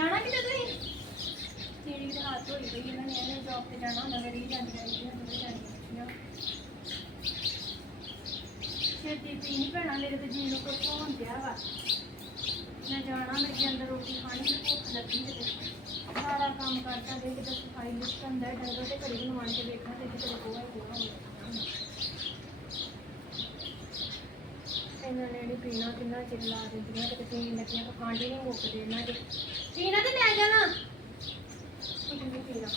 ਜਾਣਾ ਕਿਤੇ ਤੁਸੀਂ? ਤੇਰੀ ਤਾਂ ਹੱਥ ਹੋਈ ਪਈ, ਇਹਨਾਂ ਨੇ ਇਹਨੇ ਜੌਬ ਤੇ ਜਾਣਾ ਹੁੰਦਾ ਮੇਰੀ ਜਾਂਦੀਆਂ ਰਹਿੰਦੀਆਂ ਦੋਵੇਂ ਜਾਂਦੀਆਂ ਛੇਤੀ ਪੀ ਨਹੀਂ ਪੈਣਾ, ਮੇਰੇ ਤੇ ਜੀ ਨੂੰ ਕੁਛ ਹੋਣ ਡਿਆ ਵਾ। ਮੈਂ ਜਾਣਾ ਮੇਰੇ ਅੰਦਰ ਰੋਟੀ ਖਾਣੀ ਤੇ ਭੁੱਖ ਲੱਗੀ ਤੇ ਸਾਰਾ ਕੰਮ ਕਰਦਾ ਦੇ ਕਿਤੇ ਸਫ਼ਾਈ ਲਿਸਟ ਅੰਦਰ ਡੰਗਰ ਤੇ ਘੜੀ ਨੂੰ ਆਣ ਕੇ ਵੇਖਾਂ ਤੇ ਕਿਤੇ ਕੋਹਾ ਕੋਹਾ ਹੋ ਜਾਂਦਾ ਇਹਨਾਂ ਨੇ ਨੀ ਪੀਣਾ ਕਿੰਨਾ ਚਿੱਲਾ ਦਿੰਦੀਆਂ ਤੇ ਪੀਣ ਲੱਗੀਆਂ ਤਾਂ ਨਹੀਂ ਮੁੱਕਦੇ ਇਹਨਾਂ ਦੇ। ਪੀਣਾ ਤੇ ਲੈ ਜਾਣਾ। ਕੁਝ ਨਹੀਂ। ਪੀਣਾ।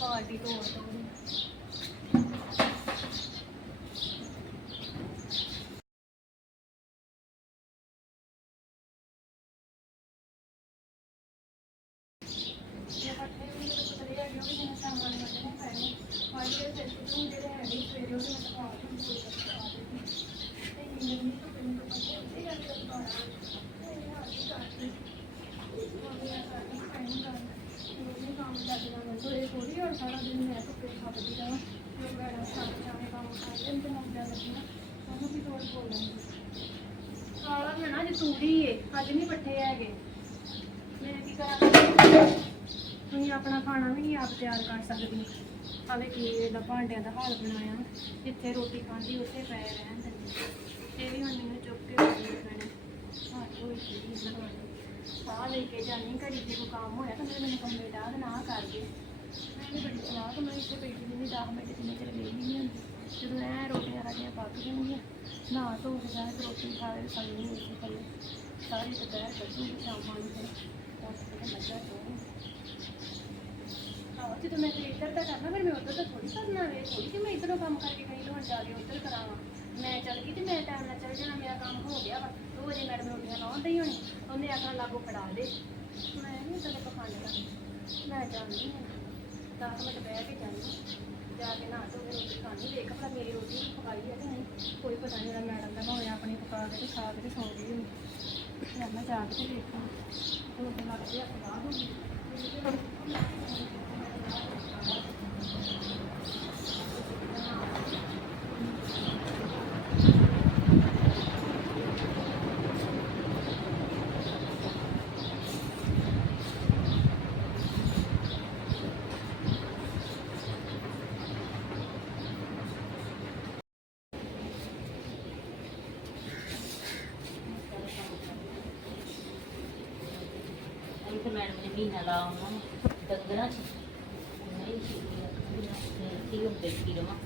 ਪਾਰਟੀ ਤੋੜ ਦੂੰਗੀ ਇਹ ਪੱਠੇ ਵੀ ਮੇਰੇ ਕੋਲ ਤਰੇ ਆ ਗਏ ਕਿ ਜਿੰਨਾ ਸਾਮਾਨ ਕੱਢਣੇ ਪੈਣੇ ਅੱਜ ਦੇ ਸਿਰ ਤੋਂ ਜਿਹੜੇ ਹੈਗੇ ਸਵੇਰੇ ਉਹ ਮੈਂ ਪਾ ਦੂੰਗੀ ਕੋਈ ਪਾ ਦੂੰਗੀ ਤੇ ਨੀਂਦ ਨਹੀਂ ਤਾਂ ਮੈਨੂੰ ਪਤਾ ਉੱਤੇ ਜਾ ਕੇ ਪਾਣਾ ਤੇ ਇਹ ਹੱਥ ਕਰਦੀ ਉਹ ਇਹ ਕਰਦੀ ਪੈਣੀ ਕਰ ਇਹ ਕੰਮ ਕਰਦੀਆਂ ਮੈਂ ਥੋੜੇ ਥੋੜੀ ਹੋਰ ਸਾਰਾ ਦਿਨ ਮੈਂ ਧੁੱਪੇ ਖਾਪਦੀ ਰਹਾਂ। ਜੋ ਬੜਾ ਸਾਰਾ ਜਾਣੇ ਕੰਮ ਕਰਦੇ ਤੇ ਮੁੰਡਾ ਲੱਗਣਾ ਉਹਨੂੰ ਵੀ ਥੋੜਾ ਬੋਲ ਕਾਲਾ ਮੈਂ ਨਾ, ਜੇ ਤੂੜੀ ਏ, ਅੱਜ ਨਹੀਂ ਪੱਠੇ ਹੈਗੇ। ਮੈਂ ਕੀ ਕਰਾਂ? ਤੁਸੀਂ ਆਪਣਾ ਖਾਣਾ ਵੀ ਨਹੀਂ ਆਪ ਤਿਆਰ ਕਰ ਸਕਦੀ। ਹਾਲੇ ਕੀ ਇਹਦਾ ਭਾਂਡਿਆਂ ਦਾ ਹਾਲ ਬਣਾਇਆ। ਜਿੱਥੇ ਰੋਟੀ ਖਾਂਦੀ, ਉੱਥੇ ਪਏ ਰਹਿਣ ਦਿੰਦੇ। ਇਹ ਵੀ ਹੁਣ ਮੈਨੂੰ ਚੁੱਕ ਕੇ ਰੱਖਣੇ ਪੈਣੇ ਹੱਥ ਹੋਈ ਸੀ ਇਹਨਾਂ ਨੂੰ। ਸਾਹ ਲੈ ਕੇ ਜਾਣੀ ਘੜੀ ਜੇ ਕੋਈ ਕੰਮ ਹੋਇਆ ਤਾਂ ਮੈਨੂੰ ਕੰਮੇ ਡਾਹ ਨਾ ਕਰ ਦੇ। ਮੈਂ ਬੜੀ ਸਲਾਹ ਮੈਂ ਇੱਥੇ ਬੈਠੀ ਨਹੀਂ ਮਿੰਟ ਜਿੰਨੇ ਚਿਰ ਵੇਖ ਨਹੀਂ ਹੁੰਦੀ। ਜਦੋਂ ਐ ਰੋਟੀਆਂ ਰਾਟੀਆਂ ਪੱਕ ਜਾਣਗੀਆਂ, ਨਾ ਧੋ ਕੇ ਜਾ ਕੇ ਰੋਟੀ ਖਾ ਕੇ ਮੈਂ ਇੱਧਰ ਦਾ ਕਰਨਾ, ਫਿਰ ਮੈਂ ਉੱਧਰ ਦਾ ਥੋੜੀ ਕਰਨਾ ਵੇ। ਥੋੜੀ ਕਿ ਮੈਂ ਇੱਧਰੋਂ ਕੰਮ ਕਰਕੇ ਗਈ ਲੋਣ ਜਾ ਕਰਾਵਾਂ। ਮੈਂ ਚੱਲ ਗਈ ਤੇ ਮੈਂ ਟਾਈਮ ਨਾਲ ਚੱਲ ਜਾਣਾ, ਮੇਰਾ ਕੰਮ ਹੋ ਗਿਆ ਵਾ। ਦੋ ਵਜੇ ਮੈਡਮ ਰੋਟੀਆਂ ਲਾਉਣ ਦਈ ਹੋਣੀ ਉਹਨੇ ਆਖਣਾ ਲਾਗੋ ਫੜਾ ਦੇ। ਮੈਂ ਨਹੀਂ ਤਾਂ ਪਖਾਨੇ ਕਰਨੀ ਮੈਂ 10 ਮਿੰਟ ਬਹਿ ਕੇ ਜਾਣੀ ਜਾ ਕੇ ਨਾ ਧੋ ਕੇ ਰੋਟੀ ਖਾਣੀ। ਵੇਖ ਭਲਾ ਮੇਰੀ ਰੋਟੀ ਪਕਾਈ ਹੈ ਕਿ ਨਹੀਂ? ਕੋਈ ਪਤਾ ਨਹੀਂ ਮੇਰਾ ਮੈਡਮ ਦਾ ਨਾ ਹੋਇਆ ਆਪਣੀ ਪਕਾ ਕੇ ਤੇ ਖਾ ਕੇ ਤੇ ਸੌਂ ਗਈ ਹੁੰਦੀ ਮੈਂ ਜਾ ਕੇ ਦੇਖਾਂ। ਹੁਣ ਤੇ ਲੱਗਦੀ ਆ ਸਵਾਹ ਹੋ ਗਈ। ਮੈਡਮ ਨੇ ਮਹੀਨਾ ਲਾ ਉਹਨਾਂ ਨੂੰ, ਡੰਗਰਾਂ 'ਚ। ਨਹੀਂ ਸੀ ਉਹ ਬੈਠੀ ਰਵਾਂ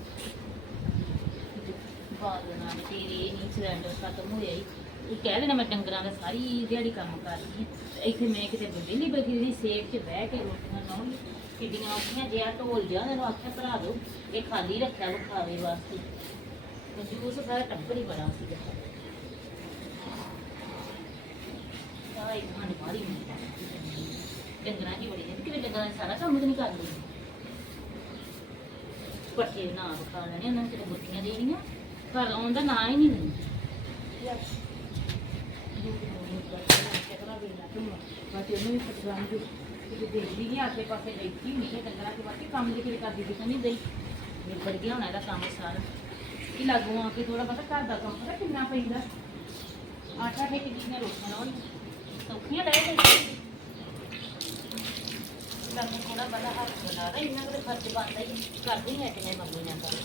ਬਾਦ ਨਾਲ ਤੇਰੇ ਨਹੀਂ ਸਿਲੰਡਰ ਖਤਮ ਹੋਇਆ ਹੀ। ਇਹ ਕਹਿ ਦੇਣਾ ਮੈਂ ਡੰਗਰਾਂ ਦਾ ਸਾਰੀ ਦਿਹਾੜੀ ਕੰਮ ਕਰਦੀ ਹਾਂ। ਇੱਥੇ ਮੈਂ ਕਿਤੇ ਬੰਦੇ ਨਹੀਂ ਬੈਠੀ ਰਹੀ ਸੇਬ 'ਚ ਬਹਿ ਕੇ ਰੋਟੀਆਂ ਲਾਉਣੀ ਕਿੱਡੀਆਂ ਔਖੀਆਂ ਜਿਆ ਢੋਲ ਜਾ ਇਹਨੂੰ ਆਖਿਆ ਭਰਾ ਦਿਓ ਇਹ ਖਾਲੀ ਰੱਖਿਆ ਵਿਖਾਵੇ ਵਾਸਤੇ। ਕੰਜੂਸ ਸਾਰਾ ਟੱਬਰ ਹੀ ਬੜਾ ਸੀਗਾ। ਸਾਈ ਖਾਣ ਮਾਰੀ ਡੰਗਰਾਂ ਦੀ ਬੜੀ ਹੈ ਕਿ ਡੰਗਰਾਂ ਦਾ ਸਾਰਾ ਕੰਮ ਤਾਂ ਨਹੀਂ ਕਰਦੀ। ਪੱਠੇ ਨਾ ਬਖਾ ਲੈਣੇ ਉਹਨਾਂ ਨੂੰ ਕਿਤੇ ਬੁੱਤੀਆਂ ਦੇਣੀਆਂ ਘਰ ਆਉਣ ਦਾ ਨਾਂ ਹੀ ਨਹੀਂ ਲੈਂਦੀ। ਕਿ ਕਿ ਦੇ ਦੀ ਨਿਬੜ ਗਿਆ ਹੋਣਾ ਇਹਦਾ ਕੰਮ ਸਾਰਾ। ਇਹ ਲਾਗੂ ਆ ਕੇ ਥੋੜਾ ਬਹੁਤਾ ਘਰ ਦਾ ਕੰਮ ਪਤਾ ਕਿੰਨਾ ਪੈਂਦਾ। ਆਟਾ ਫੇਕ ਜਿਹੀਆਂ ਰੋਟੀਆਂ ਲਾਉਣ ਸੌਖੀਆਂ ਰਹਿ ਗਈ ਲਾਗੂ ਥੋੜਾ ਬੜਾ ਹੱਥ ਬਣਾ ਰਿਹਾ ਇਹਨਾਂ ਕੋਲ ਖਰਚ ਬਣਦਾ ਹੀ ਕਰਦੀ ਹੈ ਕਿ ਮੈਂ ਮੰਮੀ ਨਾਲ ਕਰ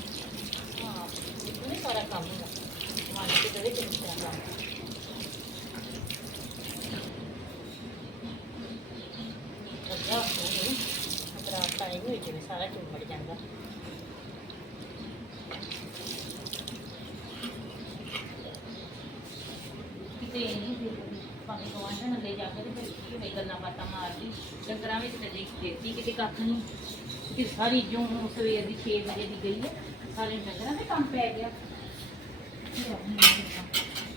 ਹਾਂ ਇਹ ਸਾਰਾ ਕੰਮ ਹੁੰਦਾ ਮਾਨ ਕੇ ਦੇਵੇ ਕਿ ਕਿਸ ਤਰ੍ਹਾਂ ਕੰਮ ਅੱਛਾ ਉਹ ਅਪਰਾ ਟਾਈਮ ਹੋਈ ਜਿਵੇਂ ਸਾਰਾ ਚੁੰਮੜ ਜਾਂਦਾ ਕਿਤੇ ਨਹੀਂ ਫਿਰ ਭਾਵੇਂ ਲੈ ਜਾ ਕੇ ਤੇ ਫਿਰ ਕੀ ਹੋਈ, ਗੱਲਾਂ ਬਾਤਾਂ ਮਾਰਦੀ, ਡੰਗਰਾਂ ਵਿੱਚ ਤੇ ਦੇਖ ਦੇਖਦੀ ਕਿਤੇ ਕੱਖ ਨਹੀਂ ਫਿਰ ਸਾਰੀ ਜੂਨ ਸਵੇਰ ਦੀ 6 ਵਜੇ ਦੀ ਗਈ ਹੈ, ਸਾਰੇ ਡੰਗਰਾਂ ਦੇ ਕੰਮ ਪੈ ਗਿਆ।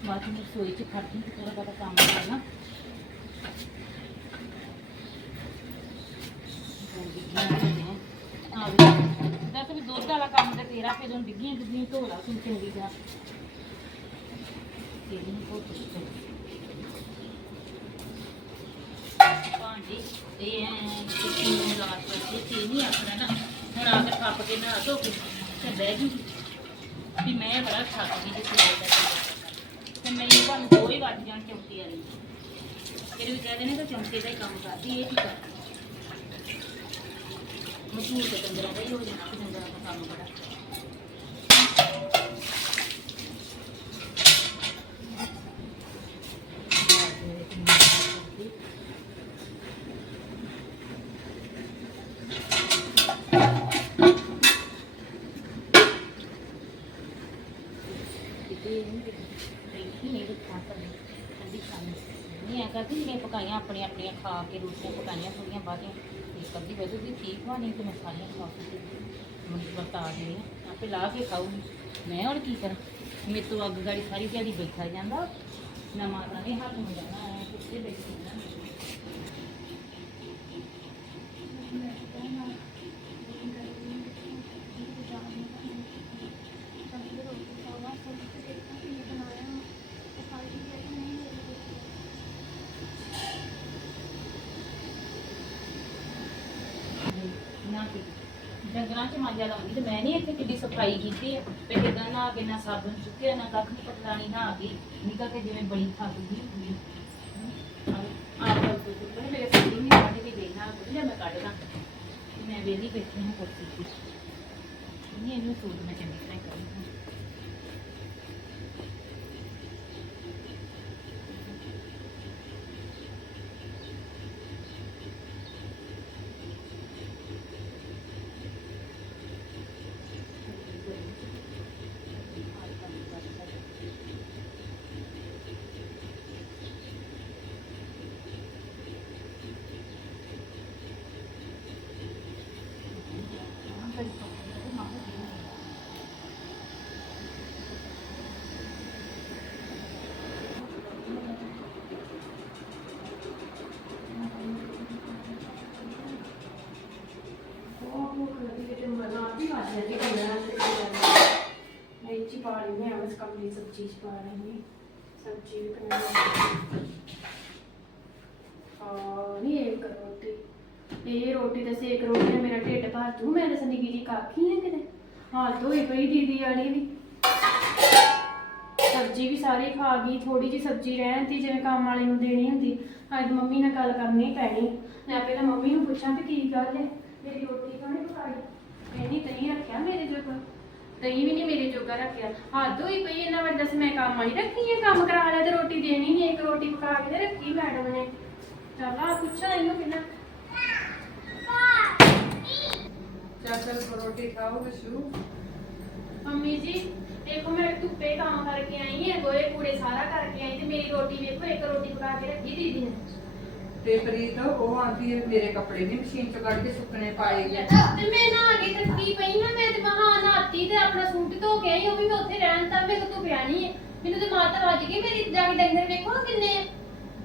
ਬਾਅਦ ਵਿੱਚ ਰਸੋਈ ਚ ਖੜਦੀ ਤੇ ਥੋੜਾ ਬਹੁਤਾ ਕੰਮ ਕਰਨਾ ਵੀ ਦੱਸ ਵੀ ਦੁੱਧ ਵਾਲਾ ਕੰਮ ਤੇ ਤੇਰਾ ਫਿਰ ਹੁਣ ਡਿੱਗੀਆਂ ਡਿੱਗੀਆਂ ਢੋਲਾ ਤੂੰ ਚੰਗੀ ਜਾ ਤੇਰੀ ਨੂੰ ਬਹੁਤ ਸੁਣ ਭਾਂਡੀ ਤੇ ਕਿੰਨੀ ਨੂੰ ਲਾ ਤੇ ਨਹੀਂ ਆਖਣਾ ਨਾ, ਹੁਣ ਆ ਕੇ ਥੱਪ ਕੇ ਨਾ ਧੋ ਕੇ ਤੇ ਬਹਿ ਜੂ ਵੀ ਮੈਂ ਬੜਾ ਥੱਕ ਗਈ ਜਿਸ ਵੇਲੇ ਦਾ ਤੇ ਮੈਨੂੰ ਭਾਵੇਂ ਦੋ ਹੀ ਵੱਜ ਜਾਣ ਚੌਂਕੇ ਵਾਲੀ। ਫਿਰ ਵੀ ਕਹਿੰਦੇ ਨੇ ਕਿ ਚੌਂਕੇ ਦਾ ਹੀ ਕੰਮ ਕਰਦੀ, ਇਹ ਕੀ ਕਰਦੀ? ਮਸ਼ਹੂਰ ਤੇ ਡੰਗਰਾਂ ਦਾ ਹੀ ਹੋ ਜਾਣਾ ਕਿ ਦਾ ਕੰਮ ਬੜਾ। ਨਹੀਂ ਆ ਪਕਾਈਆਂ, ਆਪਣੀਆਂ ਆਪਣੀਆਂ ਖਾ ਕੇ ਰੋਟੀਆਂ ਪਕਾਈਆਂ ਥੋੜੀਆਂ ਬਾਅਦੀਆਂ ਇੱਕ ਅੱਧੀ ਵਜੇ ਦੀ ਠੀਕ ਵਾ, ਨਹੀਂ ਤੇ ਮੈਂ ਸਾਰੀਆਂ ਖਾ ਕੇ ਮੈਨੂੰ ਬਤਾ ਦੇਣੀ ਆਪੇ ਲਾ ਕੇ ਖਾਊਗੀ। ਮੈਂ ਹੁਣ ਕੀ ਕਰਾਂ? ਮੇਰੇ ਤੋਂ ਅੱਗ ਗਾੜੀ ਸਾਰੀ ਦਿਹਾੜੀ ਬੈਠਾ ਜਾਂਦਾ। ਨਾ ਮਾਤਾ ਨਹੀਂ ਹੱਥ ਨੂੰ ਜਾਣਾ ਐ ਬੈਠੀ ਨਾ ਨਾ ਕਿ ਡੰਗਰਾਂ ਚ ਮਾਂਜਾ ਲਾਉਂਦੀ ਤੇ ਮੈਂ ਨਹੀਂ ਇੱਥੇ ਕਿੱਡੀ ਸਫ਼ਾਈ ਕੀਤੀ ਹੈ ਤੇ ਕਿਦਾਂ ਨਾ ਕੇ ਨਾ ਸਾਬਣ ਚੁੱਕਿਆ ਨਾ ਕੱਖ ਨਹੀਂ ਪਤਲਾਣੀ ਨਾ ਆ ਗਈ ਨਿਕਲ ਕੇ ਜਿਵੇਂ ਬੜੀ ਥੱਕ ਗਈ ਹੁੰਦੀ ਆਪ ਕਰ ਮੇਰੇ ਸਾਡੀ ਨਹੀਂ ਕੱਢ ਕੇ ਦੇਣਾ ਕੁਝ ਮੈਂ ਕੱਢਦਾ ਮੈਂ ਵੇਲੀ ਬੈਠੀ ਹਾਂ ਕੁਰਸੀ ਤੇ। ਨਹੀਂ, ਇਹਨੂੰ ਸੂਟ ਮੈਂ ਚੰਗੀ ਤਰ੍ਹਾਂ ਕਰੀ ਸਬਜ਼ੀ ਪਾ ਲੈਂਦੇ ਹਾਂ ਬਸ ਕਮਲੀ ਸਬਜ਼ੀ ਚ ਪਾ ਲੈਂਦੇ ਸਬਜ਼ੀ ਵੀ ਕਿੰਨੀ ਹਾਂ ਨਹੀਂ ਇੱਕ ਰੋਟੀ। ਇਹ ਰੋਟੀ ਤੇ ਸੇਕ ਰੋਟੀ ਨਾਲ ਮੇਰਾ ਢਿੱਡ ਭਰ ਜੂ। ਮੈਂ ਤਾਂ ਨਿੱਕੀ ਜੀ ਕਾਕੀ ਆ ਕਿਤੇ। ਹਾਲਤ ਹੋਈ ਪਈ ਦੀਦੀ ਸਬਜ਼ੀ ਵੀ ਸਾਰੀ ਖਾ ਗਈ। ਥੋੜੀ ਜੀ ਸਬਜ਼ੀ ਰਹਿਣ ਤੀ, ਜਿਵੇਂ ਕੰਮ ਵਾਲੇ ਨੂੰ ਦੇਣੀ ਹੁੰਦੀ। ਅੱਜ ਮੰਮੀ ਨਾਲ ਗੱਲ ਕਰਨੀ ਪੈਣੀ। ਮੈਂ ਪਹਿਲਾਂ ਮੰਮੀ ਨੂੰ ਪੁੱਛਾਂ ਵੀ ਕੀ ਗੱਲ ਹੈ। ਮੇਰੀ ਰੋਟੀ ਕਿਉਂ ਨਹੀਂ ਪਕਾਈ? ਕਹਿੰਦੀ ਤਹੀਂ ਰੱਖਿਆ ਮੇਰੇ ਜੋਗਾ। ਤਹੀਂ ਵੀ ਨਹੀਂ ਮੇਰੇ ਜੋਗਾ ਰੱਖਿਆ ਹੱਦ ਹੋਈ ਪਈ ਇਹਨਾਂ ਵੱਲ ਦੱਸ ਮੈਂ ਕੰਮ ਵਾਲੀ ਰੱਖੀ ਹੈ ਕੰਮ ਕਰਾ ਲਿਆ ਤੇ ਰੋਟੀ ਦੇਣੀ ਨਹੀਂ ਇੱਕ ਰੋਟੀ ਪਕਾ ਕੇ ਤੇ ਰੱਖੀ ਮੈਡਮ ਨੇ ਚੱਲ ਆ ਪੁੱਛਾਂ ਇਹਨੂੰ ਪਹਿਲਾਂ ਚੱਲ ਚੱਲ ਰੋਟੀ ਖਾਓ ਵਿਸ਼ੂ ਮੰਮੀ ਜੀ ਦੇਖੋ ਮੈਂ ਧੁੱਪੇ ਕੰਮ ਕਰਕੇ ਆਈ ਹਾਂ ਗੋਏ ਕੂੜੇ ਸਾਰਾ ਕਰਕੇ ਆਈ ਤੇ ਮੇਰੀ ਰੋਟੀ ਵੇਖੋ ਇੱਕ ਰੋਟੀ ਪਕਾ ਕੇ ਰੱਖੀ ਦੀਦੀ ਨੇ ਤੇ ਪ੍ਰੀਤ ਉਹ ਆਂਦੀ ਹੈ ਮੇਰੇ ਕੱਪੜੇ ਨਹੀਂ ਮਸ਼ੀਨ ਚ ਕੱਢ ਕੇ ਸੁੱਕਣੇ ਪਾਏ ਗਏ ਤੇ ਮੈਂ ਨਾ ਕੇ ਥੱਕੀ ਪਈ ਹਾਂ ਮੈਂ ਤੇ ਮਹਾ ਨਾਤੀ ਤੇ ਆਪਣਾ ਸੂਟ ਧੋ ਕੇ ਆਈ ਉਹ ਵੀ ਮੈਂ ਉੱਥੇ ਰਹਿਣ ਤਾਂ ਮੇਰੇ ਤੋਂ ਪਿਆਣੀ ਹੈ। ਮੈਨੂੰ ਤੇ ਮਾਤਾ ਵੱਜ ਗਈ ਮੇਰੀ ਜਾ ਕੇ ਡੰਗਰ ਵੇਖੋ ਆਹ ਕਿੰਨੇ ਆ।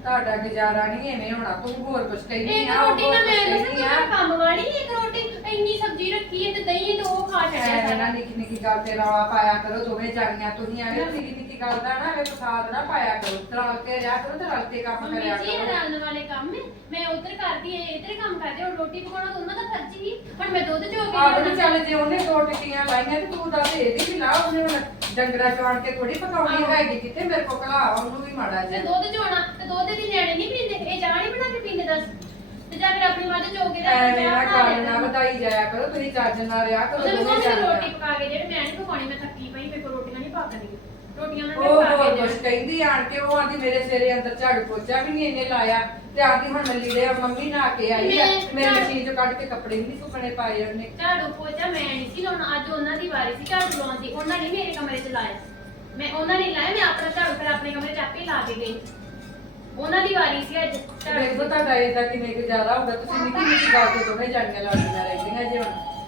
ਤੁਹਾਡਾ ਗੁਜ਼ਾਰਾ ਨਹੀਂ ਐਵੇਂ ਹੋਣਾ ਤੂੰ ਹੋਰ ਕੁਛ ਕਹਿੰਦੀ ਇੱਕ ਆ ਰੋਟੀ ਨਾ ਮੈਂ ਦੱਸਾਂ ਆ। ਮੈਂ ਕੰਮ ਵਾਲੀ ਇੱਕ ਰੋਟੀ ਇੰਨੀ ਸਬਜ਼ੀ ਰੱਖੀ ਹੈ ਤੇ ਦਹੀਂ ਤੇ ਉਹ ਖਾ ਛੱਡਿਆ ਐਵੇਂ ਨਾ ਸਾਰਾ। ਨਿੱਕੀ ਨਿੱਕੀ ਗੱਲ ਤੇ ਰੌਲਾ ਪਾਇਆ ਕਰੋ ਦੋਵੇਂ ਜਾਣੀਆਂ ਤੁਸੀਂ ਐਵੇਂ ਨਿੱਕੀ ਨਿੱਕੀ ਗੱਲ ਦਾ ਨਾ ਐਵੇਂ ਫਸਾਦ ਨਾ ਪਾਇਆ ਕਰੋ ਰਲ ਕੇ ਰਿਹਾ ਕਰੋ ਤੇ ਰਲ ਕੇ ਕੰਮ ਮੰਮੀ ਕਰਿਆ ਜੀ ਇਹ ਕਰੋ। ਰਲਣ ਵਾਲੇ ਕੰਮ ਨੇ ਮੈਂ ਉਧਰ ਕਰਦੀ ਐ ਇੱਧਰ ਕੰਮ ਕਰਦੇ ਹੁਣ ਰੋਟੀ ਪਕਾਉਣਾ ਤਾਂ ਉਹਨਾਂ ਦਾ ਫਰਜ਼ ਹੀ ਹੁਣ ਮੈਂ ਦੁੱਧ ਚੋ ਕੇ ਆਪ ਲਿਆਉਣਾ। ਚੱਲ ਜੇ ਉਹਨੇ ਦੋ ਟਿੱਕੀਆਂ ਲਾਈਆਂ ਤੇ ਤੂੰ ਦੱਸ ਇਹਦੀ ਵੀ ਲਾ ਉਹਨੇ ਹੁਣ ਡੰਗਰਾ ਚੋਣ ਕੇ ਥੋੜੀ ਪਕਾਉਣੀ ਆਹੋ। ਹੈਗੀ ਕਿਤੇ ਮੇਰੇ ਕੋ ਕਲਾ ਉਹਨੂੰ ਵੀ ਮਾੜਾ ਤੇ ਜਿਹਾ। ਦੁੱਧ ਚੋਣਾ ਤੇ ਦੁੱਧ ਦੀ ਨਿਆਣੇ ਨਹੀਂ ਪੀਂਦੇ ਇਹ ਚਾਹ ਨਹੀਂ ਬਣਾ ਕੇ ਪੀਂਦੇ ਦੱਸ। ਤੇ ਜਾਂ ਫਿਰ ਆਪਣੀ ਮੱਝ ਚੋ ਕੇ ਐਵੇਂ ਨਾ ਗੱਲ ਨਾ ਵਧਾਈ ਜਾਇਆ ਕਰੋ ਤੁਸੀਂ ਚੱਜ ਨਾਲ ਰਿਹਾ ਕਰੋ ਦੋਵੇਂ ਜਾਣੀਆਂ ਰੋਟੀ ਪਕਾ ਕੇ ਜਿਹੜੇ ਮੈਂ ਨਹੀਂ ਪਕਾਉਣੀ ਮੈਂ ਥੱਕੀ ਪਈ ਮੇਰੇ ਕੋਲ ਰੋਟੀਆਂ ਨਹੀਂ ਪੱਕਦੀਆਂ ਉਹਨਾਂ ਨੇ ਉਹ ਪਕਾ ਹੋਰ ਕੇ ਕੁਛ ਦੇਣ ਕਹਿੰਦੀ ਆਣ ਕੇ ਉਹ ਆਂਦੀ ਮੇਰੇ ਸਿਰੇ ਅੰਦਰ ਝਾੜੂ ਪੋਚਾ ਵੀ ਨਹੀਂ ਇਹਨੇ ਲਾਇਆ ਤੇ ਆਂਦੀ ਹੁਣ ਮੈਂ ਲੀੜੇ ਮੰਮੀ ਨਾ ਕੇ ਆਈ ਆ। ਮੈਂ- ਮੇਰੇ ਮਸ਼ੀਨ ਚੋਂ ਕੱਢ ਕੇ ਕੱਪੜੇ ਵੀ ਨਹੀਂ ਸੁੱਕਣੇ ਪਾਏ ਉਹਨੇ। ਝਾੜੂ ਪੋਚਾ ਮੈਂ ਨਹੀਂ ਸੀ ਲਾਉਣਾ ਅੱਜ ਉਹਨਾਂ ਦੀ ਵਾਰੀ ਸੀ ਝਾੜੂ ਲਾਉਣ ਦੀ। ਉਹਨਾਂ ਨੇ ਮੇਰੇ ਕਮਰੇ 'ਚ ਲਾਇਆ। ਮੈਂ ਉਹਨਾਂ ਨੇ ਲਾਇਆ ਮੈਂ ਆਪਣਾ ਝਾੜੂ ਫਿਰ ਆਪਣੇ ਕਮਰੇ 'ਚ ਆਪੇ ਲਾ ਕੇ ਗਈ। ਉਹਨਾਂ ਦੀ ਵਾਰੀ ਸੀ ਅੱਜ ਝਾੜੂ ਦੇਖੋ ਤੁਹਾਡਾ ਇਹਦਾ ਕਿੰਨੇ ਕੁ ਜ਼ਿਆਦਾ ਹੋਊਗਾ ਤੁਸੀਂ ਨਿੱਕੀ ਨਿੱਕੀ ਗੱਲ ਤੇ ਦੋਵੇਂ ਜਾਣੀਆਂ ਲੜਦੀਆਂ ਰਹਿੰਦੀਆਂ ਜੇ ਹੁਣ।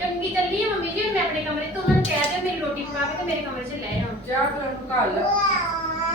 ਚੰਗੀ ਚੱਲੀ ਹੈ ਮੰਮੀ ਜੀ, ਮੈਂ ਆਪਣੇ ਕਮਰੇ 'ਚ ਉਹਨਾਂ ਨੂੰ ਕਹਿ ਦਿਓ ਮੇਰੀ ਰੋਟੀ ਪਕਾ ਕੇ ਤੇ ਮੇਰੇ ਕਮਰੇ 'ਚ ਲੈ ਆਉਣ ਜਾ ਫਿਰ ਉਹਨੂੰ ਘੱਲ।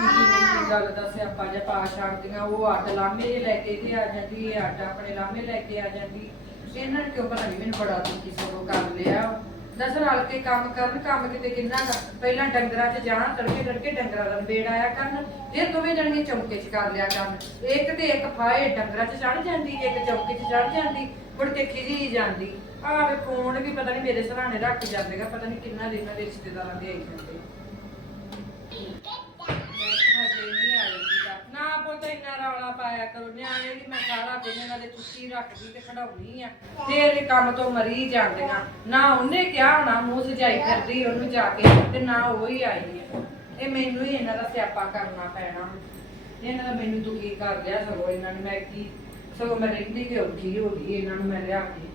ਨਿੱਕੀ ਨਿੱਕੀ ਗੱਲ ਦਾ ਸਿਆਪਾ ਜਿਹਾ ਪਾ ਛੱਡਦੀਆਂ, ਉਹ ਅੱਡ ਲਾਮੇ ਲੈ ਕੇ ਤੇ ਆ ਜਾਂਦੀ, ਇਹ ਅੱਡ ਆਪਣੇ ਲਾਮੇ ਲੈ ਕੇ ਆ ਜਾਂਦੀ। ਇਹਨਾਂ ਨੇ ਕਿਉਂ ਪਤਾ ਨਹੀਂ ਮੈਨੂੰ ਬੜਾ ਦੁਖੀ ਸਗੋਂ ਕਰ ਲਿਆ। ਦਸ ਰਲ ਕੇ ਕੰਮ ਕਰਨ, ਕੰਮ ਕਿਤੇ ਕਿੰਨਾ ਕੁ- ਪਹਿਲਾਂ ਡੰਗਰਾਂ 'ਚ ਜਾਣ, ਤੜਕੇ ਤੜਕੇ ਡੰਗਰਾਂ ਦਾ ਬੇੜ ਆਇਆ ਕਰਨ, ਫਿਰ ਦੋਵੇਂ ਜਣੀਆਂ ਚੌਂਕੇ 'ਚ ਕਰ ਲਿਆ ਕਰਨ। ਇੱਕ ਤੇ ਇੱਕ ਫਾਏ ਡੰਗਰਾਂ 'ਚ ਚੜ ਜਾਂਦੀ, ਇੱਕ ਚੌਂਕੇ 'ਚ ਚੜ ਜਾਂਦੀ, ਮੁੜ ਕੇ ਖਿਜੀ ਜਾਂਦੀ। ਆਹ ਵੇ ਫੋਨ ਵੀ ਪਤਾ ਨਹੀਂ ਮੇਰੇ ਸਰਾਣੇ ਰੱਖ ਜਾਂਦੇਗਾ, ਪਤਾ ਨਹੀਂ ਕਿੰਨਾ ਦੇ ਇਹਨਾਂ ਦੇ ਰਿਸ਼ਤੇਦਾਰਾਂ ਦੇ ਆਈ ਜਾਂਦੇ। ਹਜੇ ਨਹੀਂ ਆਏਗੀ ਤਾਂ ਨਾ ਪੁੱਤ, ਇੰਨਾ ਰੌਲਾ ਪਾਇਆ ਕਰੋ, ਨਿਆਣੇ ਵੀ ਮੈਂ ਸਾਰਾ ਦਿਨ ਇਹਨਾਂ ਦੇ ਛੁੱਟੀ ਰੱਖਦੀ ਤੇ ਖੜਾਉਣੀ ਆ। ਫੇਰ ਕੰਮ ਤੋਂ ਮਰੀ ਜਾਂਦੀਆਂ। ਨਾ ਉਹਨੇ ਕਿਹਾ ਹੋਣਾ, ਮੂੰਹ ਸਜਾਈ ਕਰਦੀ ਉਹਨੂੰ ਜਾ ਕੇ, ਤੇ ਨਾ ਉਹ ਹੀ ਆਈ ਹੈ ਇਹ ਮੈਨੂੰ ਹੀ ਇਹਨਾਂ ਦਾ ਸਿਆਪਾ ਕਰਨਾ ਪੈਣਾ। ਇਹਨਾਂ ਦਾ ਮੈਨੂੰ ਦੁਖੀ ਕਰ ਲਿਆ ਸਗੋਂ ਇਹਨਾਂ ਨੇ, ਮੈਂ ਕੀ ਸਗੋਂ ਮੈਂ ਰਹਿੰਦੀ ਕਿ ਔਖੀ ਹੋ ਗਈ, ਇਹਨਾਂ ਨੂੰ ਮੈਂ ਲਿਆ ਕੇ।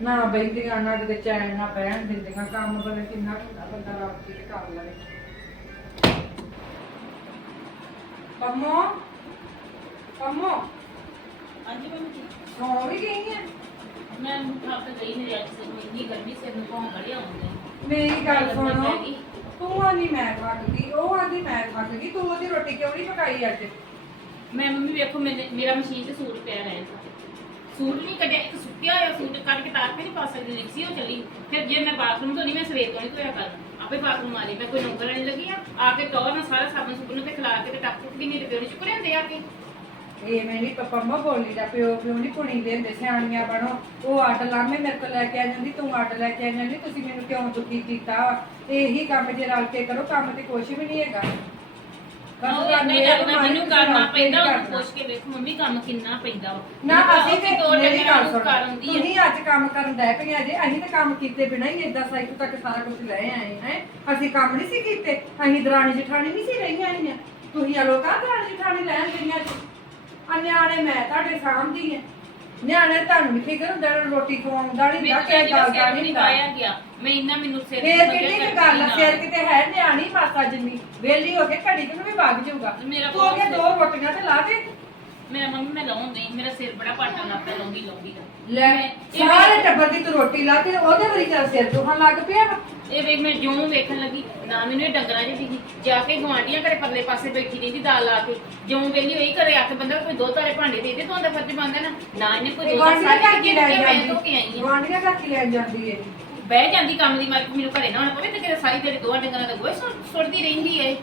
ਨਾ ਬੈਠੀਆਂ ਨਾ ਕਿਤੇ ਚੈਨ ਨਾ ਬਹਿਣ ਦਿੰਦੀਆਂ ਕੰਮ ਬਲੇ ਕਿੰਨਾ ਹੁੰਦਾ ਬੰਦਾ ਰੱਬ ਕੀ ਕਰ ਲਵੇ। ਪੰਮੋ ਪੰਮੋ। ਹਾਂਜੀ ਮੰਮੀ ਸੌਂ ਵੀ ਗਈ ਹੈ ਮੈਂ ਥੱਕ ਗਈ ਮੇਰੇ ਅੱਜ ਸਿਰ ਨੂੰ ਇੰਨੀ ਗਰਮੀ ਸਿਰ ਨੂੰ ਭੌਂ ਬੜਿਆ ਆਉਂਦਾ ਮੇਰੀ ਗੱਲ ਸੁਣੋ। ਤੂੰ ਆਂਦੀ ਮੈਂ ਥੱਕ ਗਈ ਉਹ ਆਂਦੀ ਮੈਂ ਥੱਕ ਗਈ ਤੂੰ ਉਹਦੀ ਰੋਟੀ ਕਿਉਂ ਨਹੀਂ ਪਕਾਈ ਅੱਜ? ਮੈਂ ਮੰਮੀ ਵੇਖੋ ਮੇਰੇ ਮਸ਼ੀਨ ਤੇ ਸੂਟ ਪਿਆ ਰਹਿ ਸੂਟ ਨਹੀਂ ਕੱਢਿਆ, ਇੱਕ ਸੁੱਕਿਆ ਹੋਇਆ ਸੂਟ ਕੱਢ ਕੇ ਤਾਰ ਨਹੀਂ ਪਾ ਸਕਦੀ ਲਿਖੀ ਉਹ ਚੱਲੀ। ਫਿਰ ਜੇ ਮੈਂ ਬਾਥਰੂਮ ਤੋਂ ਨਹੀਂ, ਮੈਂ ਸਵੇਰ ਤੋਂ ਨਹੀਂ ਧੋਇਆ ਕਰ ਆਪੇ ਬਾਥਰੂਮ ਆ ਜੇ, ਮੈਂ ਕੋਈ ਨੌਕਰ ਨਹੀਂ ਲੱਗੀ ਆ ਆ ਕੇ ਟੌਰ ਨਾਲ ਸਾਰਾ ਸਾਬਣ ਸੁਬਣ ਤੇ ਖਿਲਾ ਕੇ ਤੇ ਟੱਕ ਟੁੱਕ ਵੀ ਨਹੀਂ ਤੇ ਪਿਓ ਚੁੱਕ ਲੈਂਦੇ ਆ ਕੇ। ਇਹ ਮੈਂ ਨਹੀਂ ਪੰਮੋ ਬੋਲੀ ਦਾ ਪਿਓ ਪਿਓ ਨਹੀਂ ਕੁੜੀ ਦੇ ਹੁੰਦੇ ਸਿਆਣੀਆਂ ਬਣੋ। ਉਹ ਅੱਡ ਲਾਮੇ ਮੇਰੇ ਕੋਲ ਲੈ ਕੇ ਆ ਜਾਂਦੀ, ਤੂੰ ਅੱਡ ਲੈ ਕੇ ਆ ਜਾਂਦੀ, ਤੁਸੀਂ ਮੈਨੂੰ ਕਿਉਂ ਦੁਖੀ ਕੀਤਾ? ਇਹੀ ਕੰਮ ਜੇ ਰਲ ਕੇ ਕਰੋ, ਕੰਮ ਤੇ ਕੁਛ ਵੀ ਨਹੀਂ ਹੈਗਾ। ਉਹ ਤੁਹਾਨੂੰ ਨਹੀਂ ਇਹ ਕਰਨਾ ਬਿਮਾਰੀ ਜਿਹਨੂੰ ਤੁਸੀਂ ਕਰਨਾ ਰਲ ਕੇ ਪੈਂਦਾ ਉਹਨੂੰ ਕਰਨਾ। ਪੁੱਛ ਕੇ ਵੇਖੋ ਮੰਮੀ ਕੰਮ ਕਿੰਨਾ ਪੈਂਦਾ ਵਾ। ਨਾ ਉਹ ਅਸੀਂ ਤੇ ਦੋ ਮੇਰੀ ਟੰਗਿਆਂ ਗੱਲ ਨੂੰ ਕਰ ਸੁਣ ਆਉਂਦੀ ਹੈ ਤੁਸੀਂ ਅੱਜ ਕੰਮ ਕਰਨ ਡੈ ਪਈਆਂ ਜੇ ਅਸੀਂ ਤਾਂ ਕੰਮ ਕੀਤੇ ਬਿਨਾਂ ਹੀ ਏਦਾਂ ਸਾਈਕਲ ਤੱਕ ਸਾਰਾ ਕੁਝ ਲੈ ਆਏ ਹੈ। ਅਸੀਂ ਕੰਮ ਨਹੀਂ ਸੀ ਕੀਤੇ ਅਸੀਂ ਦਰਾਣੀ ਜਠਾਣੀ ਨਹੀਂ ਸੀ ਰਹੀਆਂ ਆਈਆਂ ਤੁਸੀਂ ਆ ਲੋਕਾਂ ਦਰਾਣੀ ਜਠਾਣੀ ਲੈਣ ਗਈਆਂ ਜੀ ਆ ਨਿਆਣੇ ਮੈਂ ਤੁਹਾਡੇ ਸਾਹਮਣੇ ਹੈ ਨਿਆਣੇ ਤੁਹਾਨੂੰ ਨਹੀਂ ਫਿਕਰ ਹੁੰਦਾ ਨੂੰ ਰੋਟੀ ਖਵਾਉਂਦਾ ਨਹੀਂ ਮੈਨੂੰ ਦਾ ਕਿ ਗੱਲ ਦਾ ਨਹੀਂ ਪਾਇਆ ਗਿਆ। ਮੈਂ ਇੰਨਾ ਮੈਨੂੰ ਸਿਰ ਫੇਰ ਤੇ ਕਿੰਨੀ ਕੁ ਗੱਲ ਆ, ਕਰਦੀ ਫੇਰ ਕਿਤੇ ਹੈ ਨਿਆਣੀ ਮਾਸਾ ਜਿੰਨੀ ਵੇਲੀ ਹੋ ਕੇ ਘੜੀ ਕੁ ਨੂੰ ਵੀ ਵਗ ਜਾਊਗਾ। ਮੇਰਾ ਤੂੰ ਬਹੁਤ ਦੋ ਰੋਟੀਆਂ ਤੇ ਲਾ ਦੇ। ਮੇਰਾ ਮੰਮੀ ਮੈਂ ਨਹੀਂ ਮੇਰਾ ਸਿਰ ਬੜਾ ਪਾਟਾ ਲੱਗ ਪਿਆ ਲਾਉਂਦੀ ਲਾਉਂਦੀ ਦਾ ਲੈ ਇਹ ਸਾਰੇ ਟੱਬਰ ਦੀ ਤੂੰ ਰੋਟੀ ਲਾ ਤੇ ਉਹਦੇ ਵਾਲੀ ਚੱਲ ਸਿਰ ਦੁਖਣ ਲੱਗ ਪਿਆ ਵਾ। ਇਹ ਵੇਖ ਮੈਂ ਜਿਉਂ ਵੇਖਣ ਲੱਗੀ ਨਾ ਮੈਨੂੰ ਇਹ ਡੰਗਰਾਂ ਦੀ ਦਿਖੀ ਜਾ ਕੇ ਗਵਾਂਢੀਆਂ ਘਰੇ ਪਰਲੇ ਪਾਸੇ ਬੈਠੀ ਰਹਿੰਦੀ ਦਾਲ ਲਾ ਕੇ। ਜਿਉਂ ਵੇਲੀ ਹੋਈ ਘਰੇ ਆ ਕੇ ਬੰਦਾ ਕੋਈ ਦੋ ਤਾਰੇ ਭਾਂਡੇ ਦੇ ਦੇ ਤੋਂ ਅੰਦਰ ਫਰਜ਼ ਬੰਦਾ ਨਾ। ਨਾ ਇਹਨੇ ਕੋਈ ਦੋ ਗੁਆਂਢੀਆਂ ਘਰ ਕੀ ਲੈ ਮੈਂ ਧੋ ਕੇ ਆਈ ਜਾਂਦੀ ਹਾਂ। ਗੁਆਂਢੀਆਂ ਘਰ ਕੀ ਲੈ ਜਾਂਦੀ ਏ? ਬਹਿ ਜਾਂਦੀ ਕੰਮ ਦੀ ਮਾਰ ਮੈਨੂੰ ਘਰੇ ਨਾ ਹੋਣਾ ਪਵੇ ਤੇ ਕਿਤੇ ਸਾਰੀ ਤੇਰੇ ਦੋ ਡੰਗਰਾਂ ਦਾ ਗੋਏ ਸੁੱਟਦੀ ਰਹਿੰਦੀ ਏ।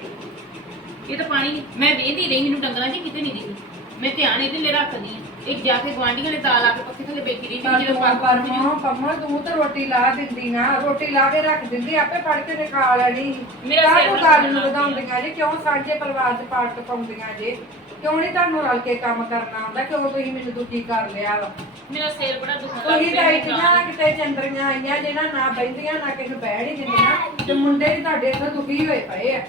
ਇਹ ਤਾਂ ਪਾਣੀ ਮੈਂ ਵੇਹਦੀ ਰਹੀ ਮੈਨੂੰ ਡੰਗਰਾਂ 'ਚ ਕਿਤੇ ਨਹੀਂ ਦਿਖੀ। ਮੈਂ ਧਿਆਨ ਇਹਦੇ ਲਈ ਰੱਖਦੀ ਇੱਕ ਜਾ ਕੇ ਗਵਾਂਢੀਆਂ ਨੇ ਦਾਲ ਆ ਕੇ ਪੱਖੇ ਥੱਲੇ ਬੈਠੀ ਰਹੀ ਜਦੋਂ ਪੱਕ ਪਰ ਮਾਂ ਪੰਮਾ ਤੂੰ ਤਾਂ ਰੋਟੀ ਲਾ ਦਿੰਦੀ ਨਾ ਰੋਟੀ ਲਾ ਕੇ ਰੱਖ ਦਿੰਦੀ ਆਪੇ ਫੜ ਕੇ ਨਿਕਾ ਲੈਣੀ ਮੇਰਾ ਮੇਰਾ ਸਿਰ ਨੂੰ ਵਧਾਉਂਦੀਆਂ ਜੇ ਕਿਉਂ ਸਾਂਝੇ ਪਰਿਵਾਰ 'ਚ ਪਾਰਟ ਪਾਉਂਦੀਆਂ ਜੇ? ਕਿਉਂ ਨਹੀਂ ਤੁਹਾਨੂੰ ਰਲ ਕੇ ਕੰਮ ਕਰਨਾ ਆਉਂਦਾ ਕਿਉਂ ਤੁਸੀਂ ਮੈਨੂੰ ਦੁਖੀ ਕਰ ਲਿਆ ਵਾ? ਮੇਰਾ ਸਿਰ ਬੜਾ ਦੁਖਦਾ ਤੁਸੀਂ ਤਾਂ ਇੱਥੀਆਂ ਕਿਤੇ ਚੰਦਰੀਆਂ ਆਈਆਂ ਜਿਹਨਾਂ ਨਾ ਬੈਂਦੀਆਂ ਨਾ ਕਿਸੇ ਨੂੰ ਬਹਿਣ ਹੀ ਦਿੰਦੀਆਂ ਤੇ ਮੁੰਡੇ ਵੀ ਤੁਹਾਡੇ ਇੱਥੇ ਦੁਖੀ ਹੋਏ ਪਏ ਆ।